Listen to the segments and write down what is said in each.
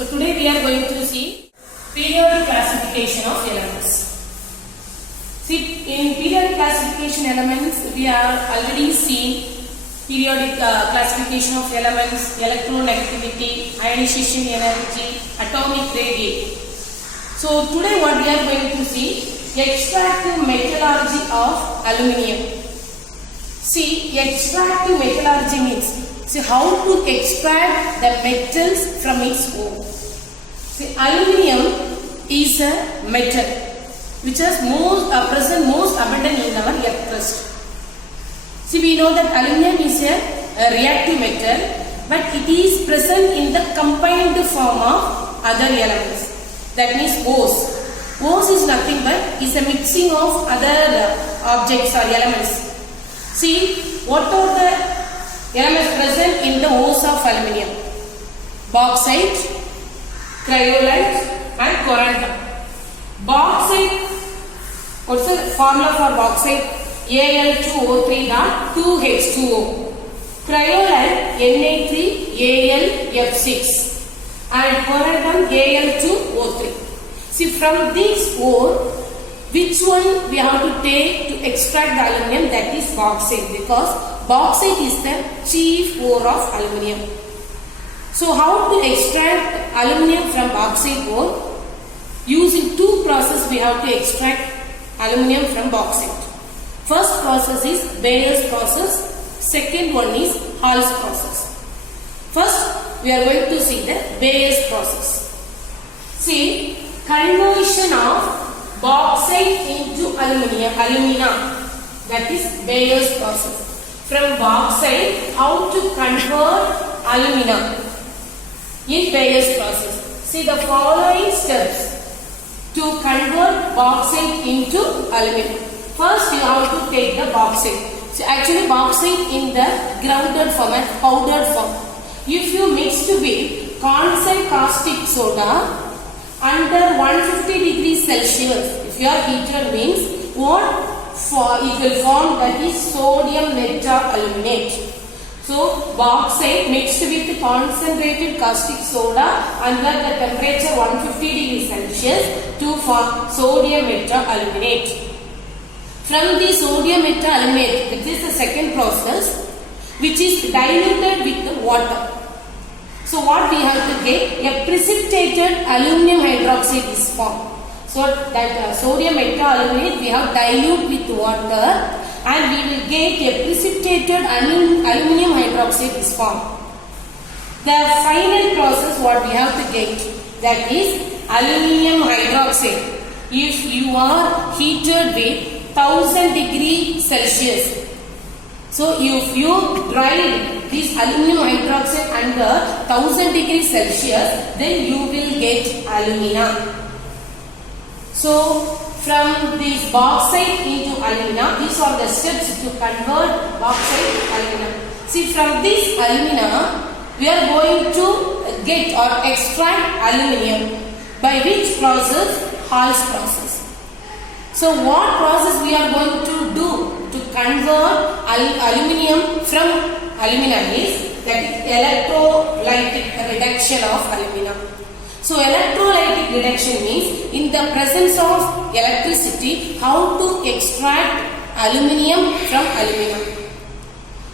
So today we are going to see periodic classification of elements. See, in periodic classification elements we are already seen periodic classification of elements, electronegativity, ionization energy, atomic radius. So today what we are going to see, extractive metallurgy of aluminium. See, extractive metallurgy means how to extract the metals from its ore. See, aluminium is a metal which is present most abundant in our earth crust. See, we know that aluminium is a reactive metal, but it is present in the combined form of other elements. That means ores. Ores is nothing but is a mixing of other objects or elements. See, what are the elements present in the ores of aluminium? Bauxite, cryolite and corundum. Bauxite, what's the formula for bauxite? Al2O3.2H2O. Cryolite Na3Al(F6) and corundum Al2O3. See, from this ore, which one we have to take to extract the aluminium? That is bauxite, because bauxite is the chief ore of aluminium. So how to extract aluminium from bauxite ore? Using two processes we have to extract aluminium from bauxite. First process is Bayer's process. Second one is Hall's process. First we are going to see the Bayer's process. See, conversion of bauxite into alumina, that is Bayer's process. From bauxite, how to convert alumina in Bayer's process. See the following steps to convert bauxite into alumina. First you have to take the bauxite. So actually bauxite in the grounded form and powdered form. If you mix with concentrated caustic soda under 150 degrees Celsius, if you are heated means what? It will form, that is sodium meta-aluminate. So bauxite mixed with concentrated caustic soda under the temperature 150 degrees Celsius to form sodium meta-aluminate. From the sodium meta-aluminate, which is the second process, which is diluted with the water. So what we have to get? A precipitated aluminum hydroxide is formed. So that sodium meta-aluminate we have dilute with water and we will get a precipitated aluminum hydroxide is formed. The final process what we have to get, that is aluminum hydroxide. If you are heated with 1000 degrees Celsius, so if you dry this aluminum hydroxide under 1000 degrees Celsius, then you will get alumina. So from this bauxite into alumina, these are the steps to convert bauxite to alumina. See, from this alumina, we are going to get or extract aluminium. By which process? Hall's process. So what process we are going to do to convert aluminium from alumina is, that is electrolytic reduction of alumina. So electrolytic reduction means in the presence of electricity, how to extract aluminium from alumina.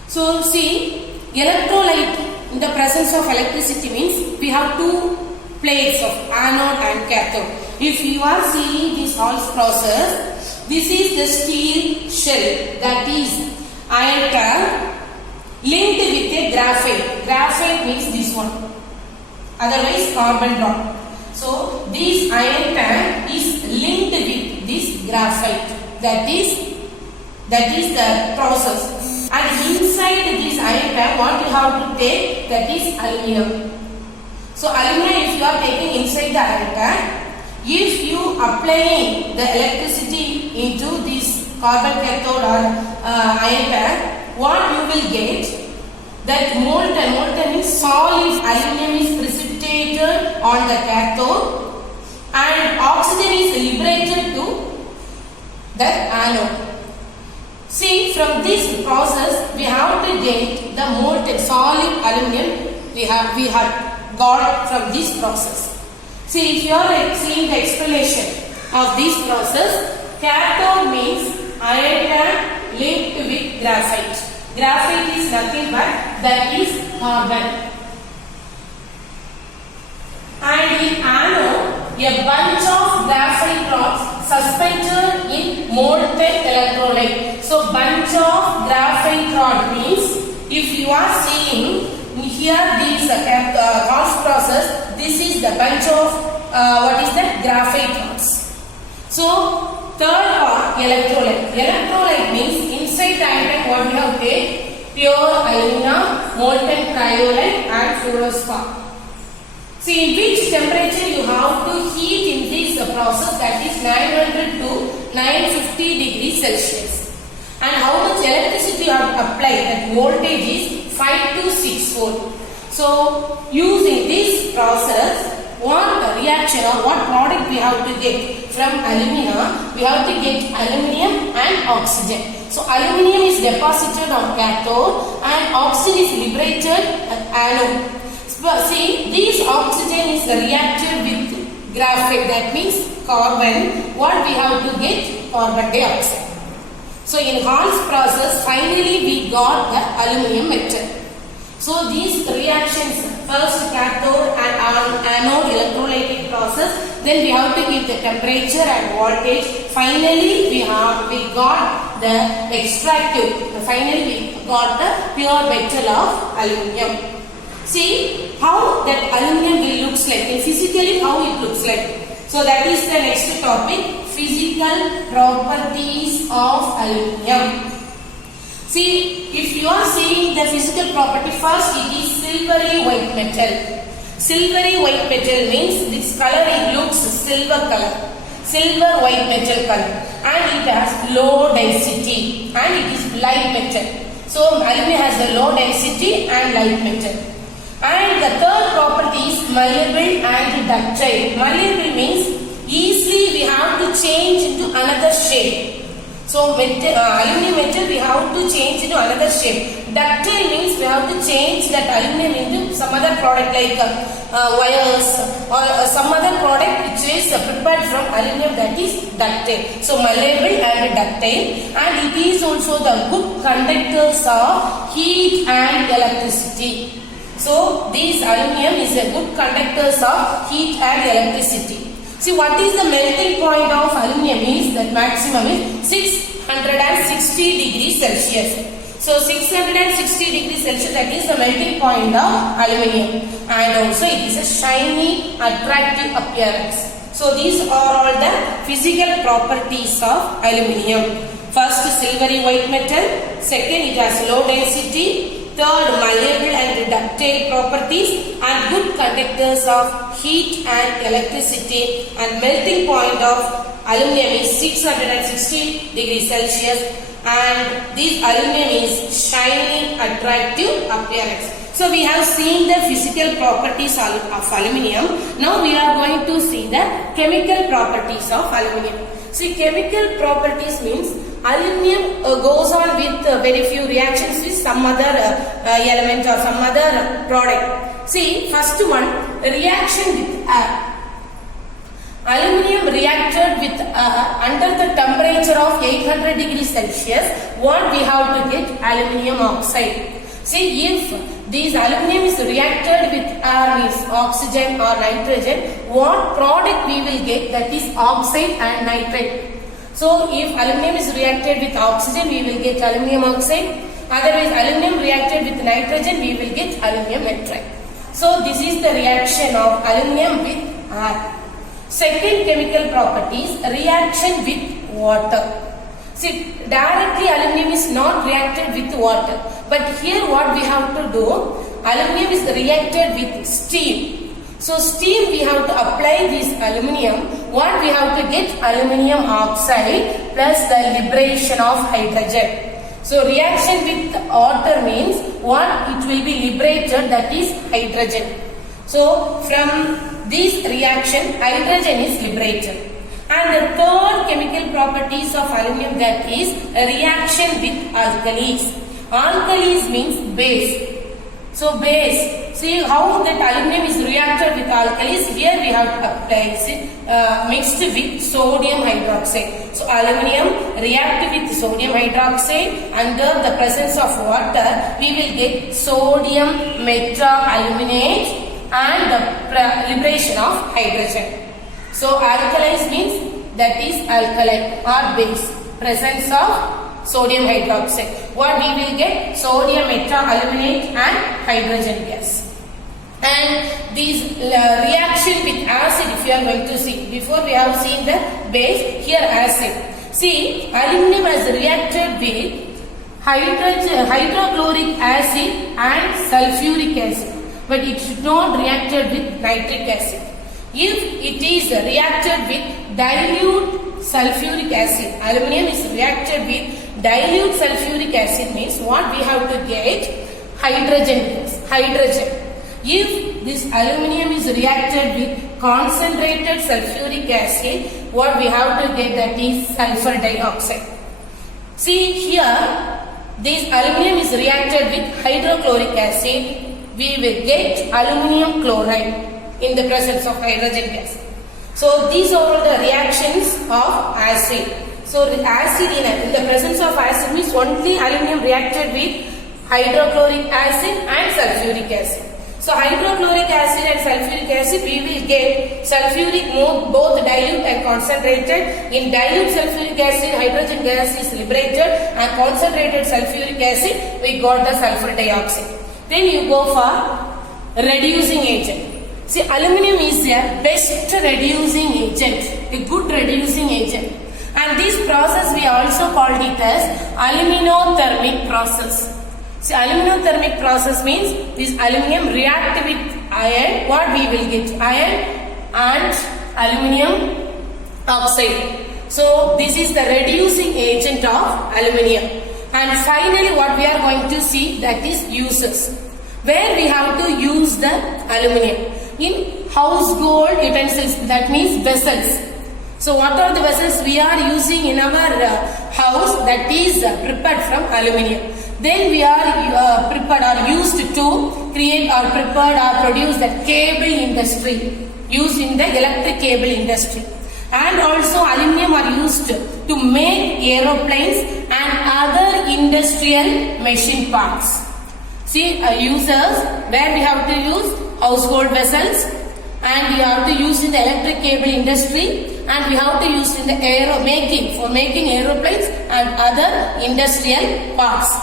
So see, electrolyte in the presence of electricity means we have two plates of anode and cathode. If you are seeing this Hall's process, this is the steel shell, that is iron tank linked with a graphite. Graphite means this one, otherwise carbon dot. So this iron tank is linked with this graphite. That is the process. And inside this iron tank, what you have to take? That is aluminum. So alumina, if you are taking inside the iron tank, if you applying the electricity into this carbon cathode or iron tank, what you will get? That molten is solid aluminum is precipitated on the cathode and oxygen is liberated to the anode. See, from this process we have to get the molten solid aluminum we had got from this process. See, if you are seeing the explanation of this process, cathode means iron linked with graphite. Graphite is nothing but that is carbon. And in anode, a bunch of graphite rods suspended in molten electrolyte. So, bunch of graphite rod means if you are seeing here these Hall's process, this is the bunch of what is that graphite rods. So, third part electrolyte. Electrolyte means inside the item what we have take pure alumina, molten cryolite and fluorspar. See, in which temperature you have to heat in this process, that is 900 to 950 degrees Celsius. And how much electricity you have applied, that voltage is 5 to 6 volt. So, using this process, what reaction or what product we have to get from alumina? We have to get aluminium and oxygen. So, aluminium is deposited on cathode and oxygen is liberated at anode. See, this oxygen is reacted with graphite, that means carbon. What we have to get? Carbon dioxide. So, in Hall's process, finally we got the aluminium metal. So, these reactions, first cathode and anode electrolytic process, then we have to give the temperature and voltage. Finally, we got the extractive. Finally, we got the pure metal of aluminium. See how that aluminium will looks like, and physically how it looks like. So that is the next topic, physical properties of aluminium. See, if you are seeing the physical property, first it is silvery white metal. Silvery white metal means this color, it looks silver color, silver white metal color, and it has low density and it is light metal. So aluminium has the low density and light metal. And the third property is malleable and ductile. Malleable means easily we have to change into another shape. So aluminum metal we have to change into another shape. Ductile means we have to change that aluminum into some other product like wires or some other product which is prepared from aluminum, that is ductile. So malleable and ductile, and it is also the good conductors of heat and electricity. So, these aluminium is a good conductors of heat and electricity. See, what is the melting point of aluminium is that maximum is 660 degrees Celsius. So, 660 degrees Celsius, that is the melting point of aluminium. And also it is a shiny, attractive appearance. So, these are all the physical properties of aluminium. First, silvery white metal. Second, it has low density. Third, malleable and ductile properties, and good conductors of heat and electricity, and melting point of aluminium is 660 degrees Celsius, and this aluminium is shiny, attractive appearance. So we have seen the physical properties of aluminium. Now we are going to see the chemical properties of aluminium. See, chemical properties means aluminium goes on with very few reactions with some other element or some other product. See, first one, reaction with air. Aluminium reacted with under the temperature of 800 degrees Celsius. What we have to get? Aluminium oxide. See, if this aluminium is reacted with air, means oxygen or nitrogen, what product we will get? That is oxide and nitrate. So, if aluminium is reacted with oxygen, we will get aluminium oxide. Otherwise, aluminium reacted with nitrogen, we will get aluminium nitrate. So, this is the reaction of aluminium with air. Second chemical property is reaction with water. See, directly aluminium is not reacted with water. But here what we have to do, aluminium is reacted with steam. So, steam we have to apply this aluminium. What we have to get? Aluminium oxide plus the liberation of hydrogen. So, reaction with water means what? It will be liberated, that is hydrogen. So, from this reaction, hydrogen is liberated. And the third chemical properties of aluminium, that is a reaction with alkalis. Alkalis means base. So, base. see how that aluminum is reacted with alkalis. Here we have placed it mixed with sodium hydroxide. So aluminum react with sodium hydroxide. Under the presence of water, we will get sodium meta-aluminate and the liberation of hydrogen. So alkalis means that is alkali or base. Presence of sodium hydroxide. What we will get? Sodium meta-aluminate and hydrogen gas. And these reaction with acid, if you are going to see, before we have seen the base, here acid. See, aluminum has reacted with hydrochloric acid and sulfuric acid, but it should not reacted with nitric acid. If it is reacted with dilute sulfuric acid, aluminum is reacted with dilute sulfuric acid means what we have to get? Hydrogen gas, hydrogen. If this aluminum is reacted with concentrated sulfuric acid, what we have to get? That is sulfur dioxide. See here, this aluminum is reacted with hydrochloric acid. We will get aluminum chloride in the presence of hydrogen gas. So these are the reactions of acid. So the acid in the presence of acid means only aluminum reacted with hydrochloric acid and sulfuric acid. So hydrochloric acid and sulfuric acid, we will get sulfuric both dilute and concentrated. In dilute sulfuric acid, hydrogen gas is liberated, and concentrated sulfuric acid, we got the sulfur dioxide. Then you go for reducing agent. See, aluminum is a best reducing agent, a good reducing agent. And this process we also called it as aluminothermic process. See, aluminothermic process means this aluminum react with iron. What we will get? Iron and aluminum oxide. So this is the reducing agent of aluminum. And finally what we are going to see, that is uses. Where we have to use the aluminum? In household utensils, that means vessels. So what are the vessels we are using in our house that is prepared from aluminum? Then we are prepared or used to create or prepared or produce the cable industry, used in the electric cable industry. And also aluminum are used to make aeroplanes and other industrial machine parts. See, uses where we have to use household vessels, and we have to use in the electric cable industry, and we have to use in the making aeroplanes and other industrial parts.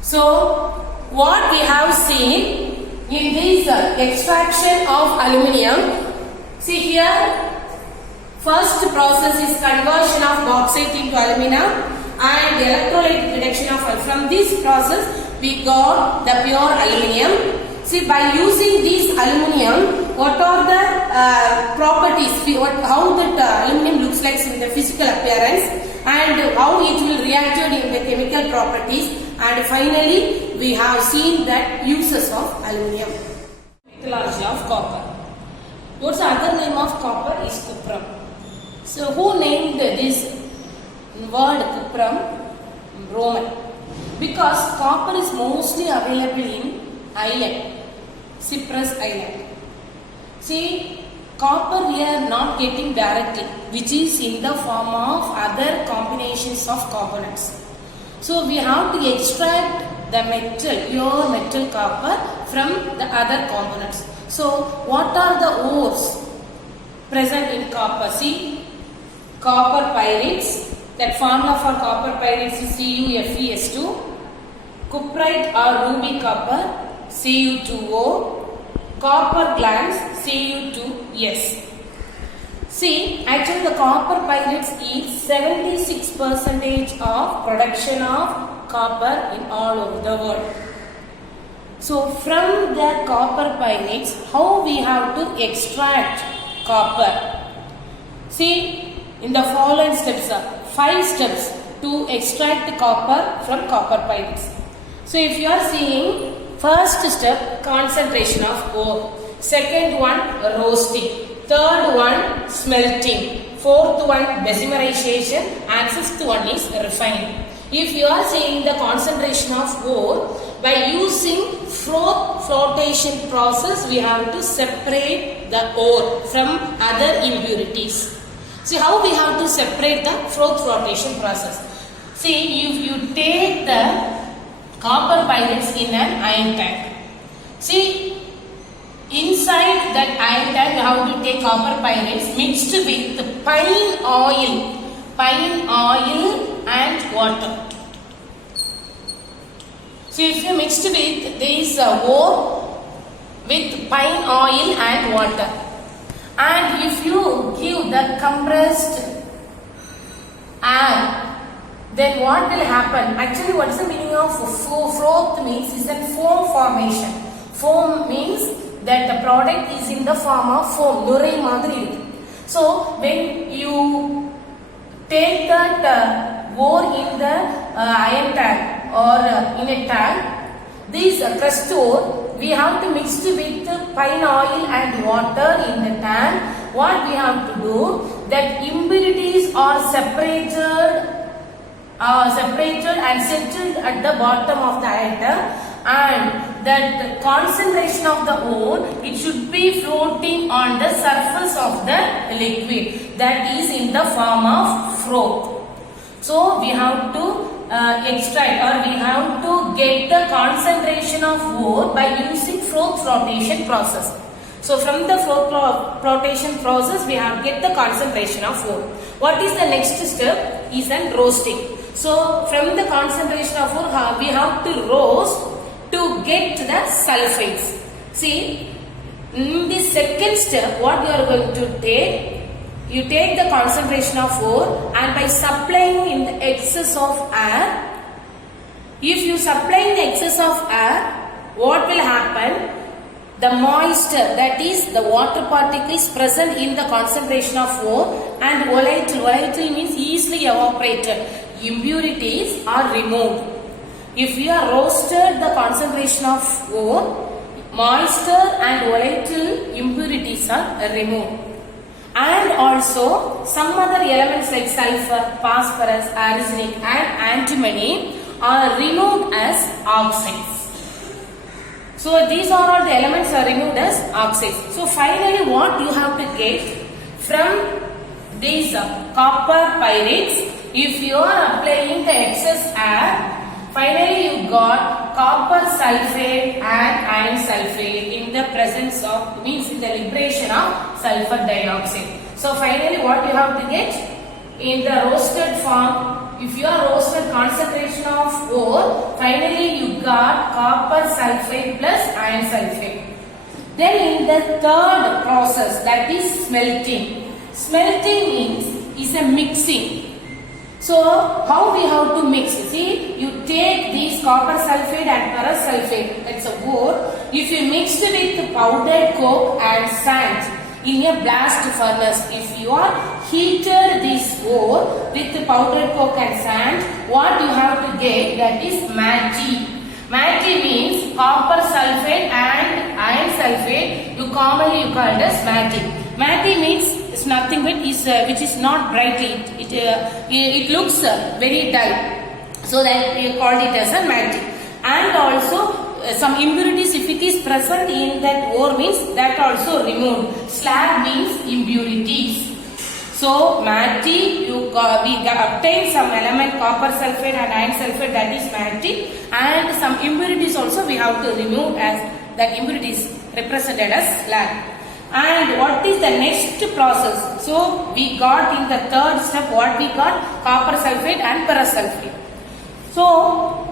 So what we have seen in this extraction of aluminum, see here, first process is conversion of bauxite into aluminum and electrolytic reduction of aluminium. From this process we got the pure aluminum. See, by using this aluminum, what are the properties, how that aluminum looks like in the physical appearance, and how it will react in the chemical properties, and finally we have seen that uses of aluminum. Metallurgy of copper. What's the other name of copper? Is cuprum. So who named this word cuprum? Roman. Because copper is mostly available in island, Cyprus island. See, copper we are not getting directly, which is in the form of other combinations of carbonates. So we have to extract the metal, pure metal copper from the other components. So what are the ores present in copper? See, copper pyrites. That formula for copper pyrites is CuFeS2. Cuprite or ruby copper, Cu2O. Copper glands, Cu2S. See, actually the copper pyrites is 76% of production of copper in all over the world. So from the copper pyrites, how we have to extract copper? See, in the following steps are 5 steps to extract the copper from copper pyrites. So if you are seeing, first step, concentration of ore. Second one, roasting. Third one, smelting. Fourth one, decimerization. And fifth one is refining. If you are seeing the concentration of ore, by using Froth flotation process, we have to separate the ore from other impurities. See how we have to separate the Froth flotation process. See, if you take the copper pyrites in an iron tank. See, inside that iron tank you have to take copper pyrites mixed with pine oil and water. So if you mixed with this ore with pine oil and water, and if you give the compressed air, then what will happen? Actually, what is the meaning of froth means is a foam formation. Foam means that the product is in the form of foam. Nurai madri. So when you take that ore in the iron tank or in a tank, this crushed ore we have to mix with pine oil and water in the tank. What we have to do, that impurities are separated and settled at the bottom of the iron tank, and that the concentration of the ore, it should be floating on the surface of the liquid, that is in the form of froth. So we have to extract, or we have to get the concentration of ore by using froth flotation process. So from the froth flotation process, we have get the concentration of ore. What is the next step? Is then roasting. So from the concentration of ore, we have to roast to get the sulfides. See, in the second step, what you are going to take, you take the concentration of ore, and by supplying in the excess of air, if you supply in the excess of air, what will happen? The moisture, that is the water particle, is present in the concentration of ore, and volatile means easily evaporated. Impurities are removed. If we are roasted the concentration of ore, moisture and volatile impurities are removed. And also some other elements like sulfur, phosphorus, arsenic and antimony are removed as oxides. So these are all the elements are removed as oxides. So finally what you have to get from these copper pyrites, if you are applying the excess air, finally you got copper sulfate and iron sulfate in the presence of, means in the liberation of sulfur dioxide. So finally what you have to get? In the roasted form, if you are roasted concentration of ore, finally you got copper sulfate plus iron sulfate. Then in the third process, that is smelting. Smelting means is a mixing. So how we have to mix? See, you take these copper sulfate and ferrous sulfate, that's a ore. If you mix with powdered coke and sand in a blast furnace, if you are heated this ore with powdered coke and sand, what you have to get? That is matte. Matte means copper sulfate and iron sulfate. You commonly call it as matte. Matte means it's nothing but is which is not brightly. It looks very dull. So that we called it as a matte. And also some impurities, if it is present in that ore, means that also removed. Slag means impurities. So matte, we obtain some element copper sulfate and iron sulfate, that is matte, and some impurities also we have to remove, as that impurities represented as slag. And what is the next process? So we got in the third step, what we got? Copper sulfate and ferrous sulfate. So,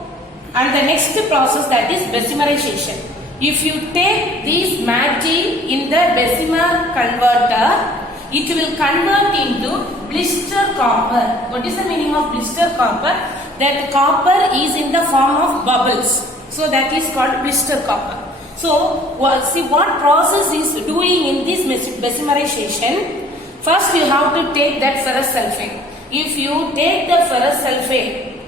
and the next process, that is Bessemerization. If you take this matte in the Bessemer converter, it will convert into blister copper. What is the meaning of blister copper? That copper is in the form of bubbles. So that is called blister copper. So see what process is doing in this Bessemerization. First you have to take that ferrous sulfate. If you take the ferrous sulfate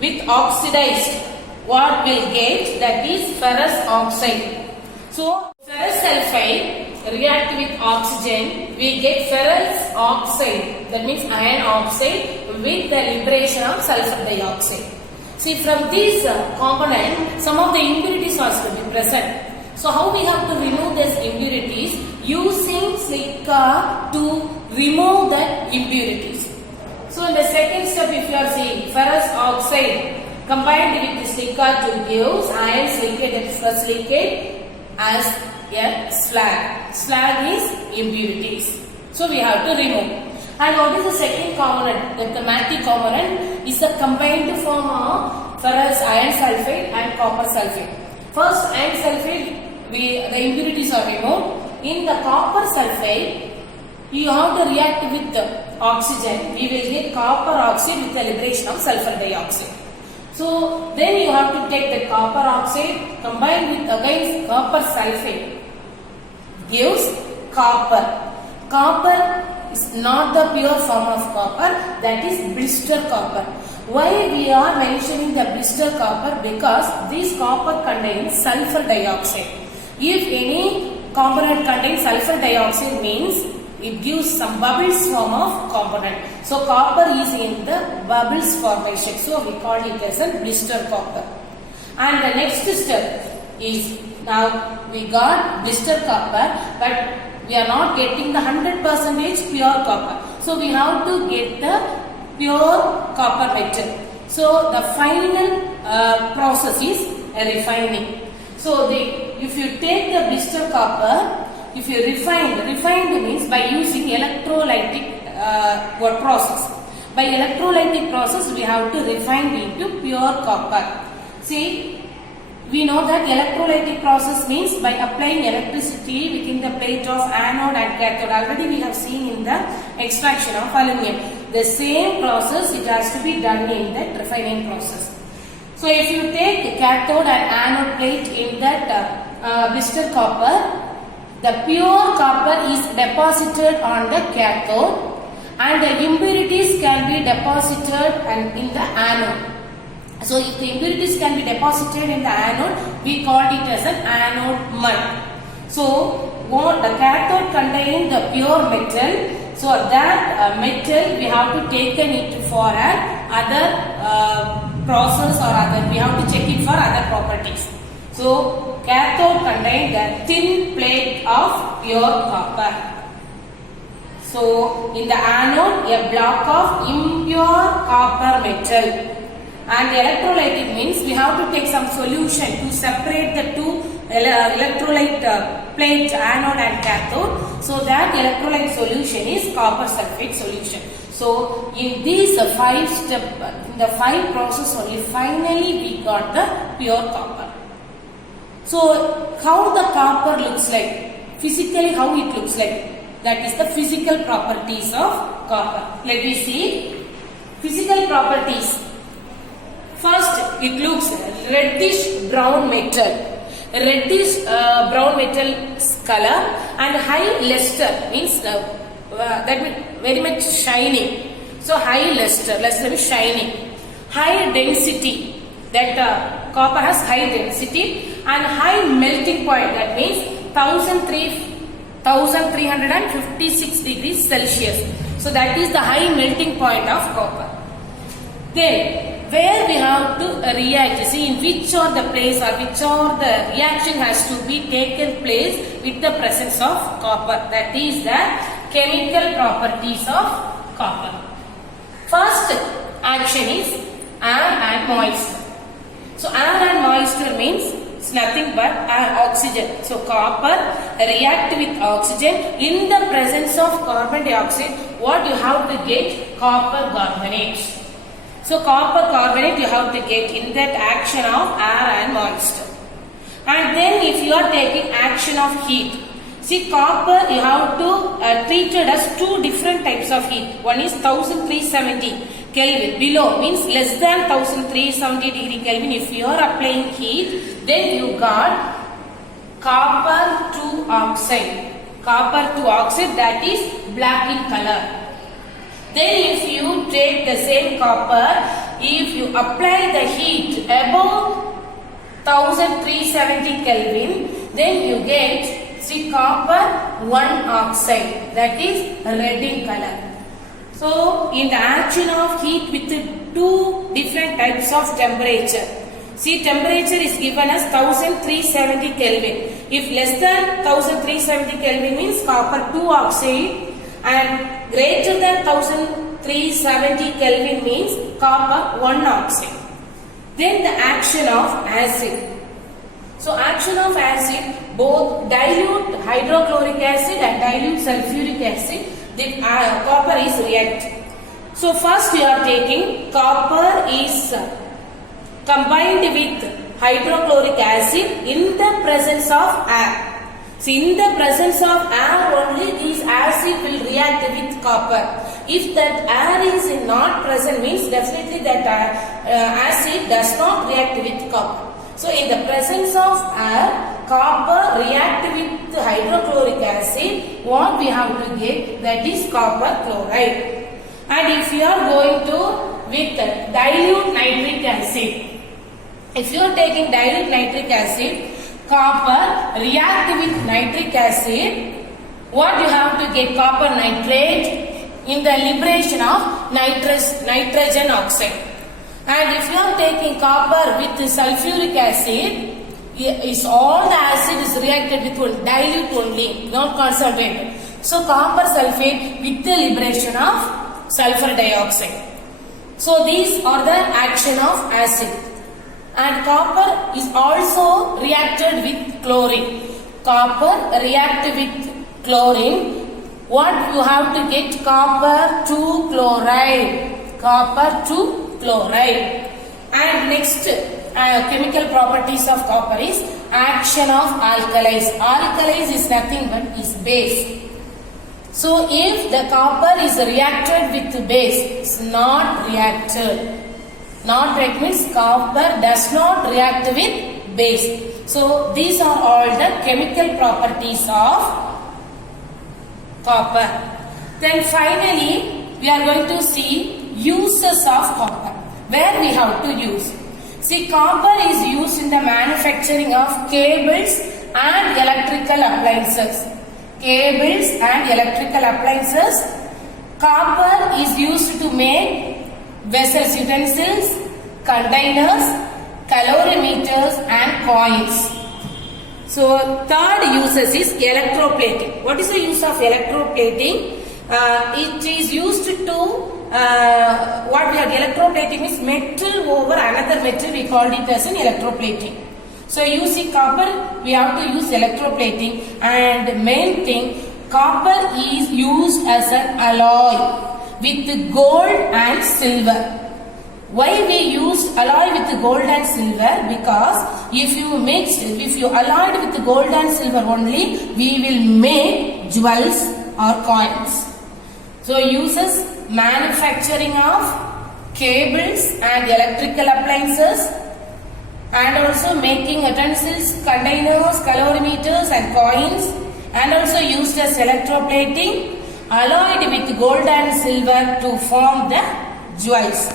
with oxidized, what will get? That is ferrous oxide. So ferrous sulfide react with oxygen, we get ferrous oxide, that means iron oxide, with the liberation of sulfur dioxide. See, from this component, some of the impurities also to be present. So how we have to remove these impurities? Using silica to remove the impurities. So in the second step, if you are seeing ferrous oxide combined with the silica to give iron silicate, that is first silicate, as a slag. Slag is impurities. So we have to remove. And what is the second component? The thematic component is the combined form of ferrous iron sulfate and copper sulfate. First, iron sulfate, the impurities are removed. In the copper sulfate, you have to react with the oxygen. We will get copper oxide with the liberation of sulfur dioxide. So then you have to take the copper oxide combined with against copper sulfate gives copper. Copper is not the pure form of copper, that is blister copper. Why we are mentioning the blister copper? Because this copper contains sulfur dioxide. If any component contains sulfur dioxide means it gives some bubbles form of component. So copper is in the bubbles formation. So we call it as a blister copper. And the next step is, now we got blister copper, but we are not getting the 100% pure copper. So we have to get the pure copper metal. So the final process is refining. So if you take the blister copper, if you refined means by using electrolytic process. By electrolytic process, we have to refine into pure copper. See, we know that electrolytic process means by applying electricity within the plate of anode and cathode. Already we have seen in the extraction of aluminum. The same process, it has to be done in that refining process. So if you take cathode and anode plate in that blister copper, the pure copper is deposited on the cathode and the impurities can be deposited in the anode. So if the impurities can be deposited in the anode, we call it as an anode mud. So the cathode contains the pure metal. So that metal we have to take it for other process or other. We have to check it for other properties. So cathode contains the thin plate of pure copper. So in the anode, a block of impure copper metal. And electrolytic means we have to take some solution to separate the two electrolyte plate, anode and cathode. So that electrolyte solution is copper sulfate solution. So in these 5 steps, in the 5 process only, finally we got the pure copper. So how the copper looks like? Physically how it looks like? That is the physical properties of copper. Let me see. Physical properties. First, it looks reddish brown metal. Reddish brown metal color and high luster means that means very much shining. So high luster means shining. High density, that copper has high density, and high melting point, that means 1356 degrees Celsius. So that is the high melting point of copper. Then where we have to react, see in which are the place or which are the reaction has to be taken place with the presence of copper. That is the chemical properties of copper. First action is air and moisture. So air and moisture means it's nothing but oxygen. So copper react with oxygen. In the presence of carbon dioxide, what you have to get? Copper carbonate. So copper carbonate you have to get in that action of air and moisture. And then if you are taking action of heat, see copper you have to treat it as 2 different types of heat. One is 1370 Kelvin, below means less than 1370 degree Kelvin. If you are applying heat, then you got copper to oxide. Copper to oxide, that is black in color. Then if you take the same copper, if you apply the heat above 1370 Kelvin, then you get, see, copper 1 oxide, that is red in color. So in the action of heat with two different types of temperature. See, temperature is given as 1370 Kelvin. If less than 1370 Kelvin means copper 2 oxide, and greater than 1370 Kelvin means copper 1 oxide. Then the action of acid. So action of acid, both dilute hydrochloric acid and dilute sulfuric acid, the copper is reacting. So first we are taking copper is combined with hydrochloric acid in the presence of air. So in the presence of air only this acid will react with copper. If that air is not present means definitely that acid does not react with copper. So in the presence of air, copper react with hydrochloric acid. What we have to get, that is copper chloride. And if you are going to with dilute nitric acid, if you are taking dilute nitric acid, copper react with nitric acid. What you have to get, copper nitrate in the liberation of nitrogen oxide. And if you are taking copper with sulfuric acid, is all the acid is reacted with one, dilute only, not concentrated. So copper sulfate with the liberation of sulfur dioxide. So these are the action of acid. And copper is also reacted with chlorine. Copper react with chlorine. What you have to get, copper 2 chloride. Copper 2 chloride. And next chemical properties of copper is action of alkalis. Alkalis is nothing but is base. So if the copper is reacted with base, it's not reacted. Not react means copper does not react with base. So these are all the chemical properties of copper. Then finally we are going to see uses of copper. Where we have to use. See, copper is used in the manufacturing of cables and electrical appliances. Cables and electrical appliances. Copper is used to make vessels, utensils, containers, calorimeters and coins. So third uses is electroplating. What is the use of electroplating? It is used to what we are electroplating is metal over another metal, we called it as an electroplating. So using copper we have to use electroplating, and main thing, copper is used as an alloy with gold and silver. Why we use alloy with gold and silver? Because if you alloyed with gold and silver only, we will make jewels or coins. So uses manufacturing of cables and electrical appliances, and also making utensils, containers, calorimeters and coins, and also used as electroplating, alloyed with gold and silver to form the jewels.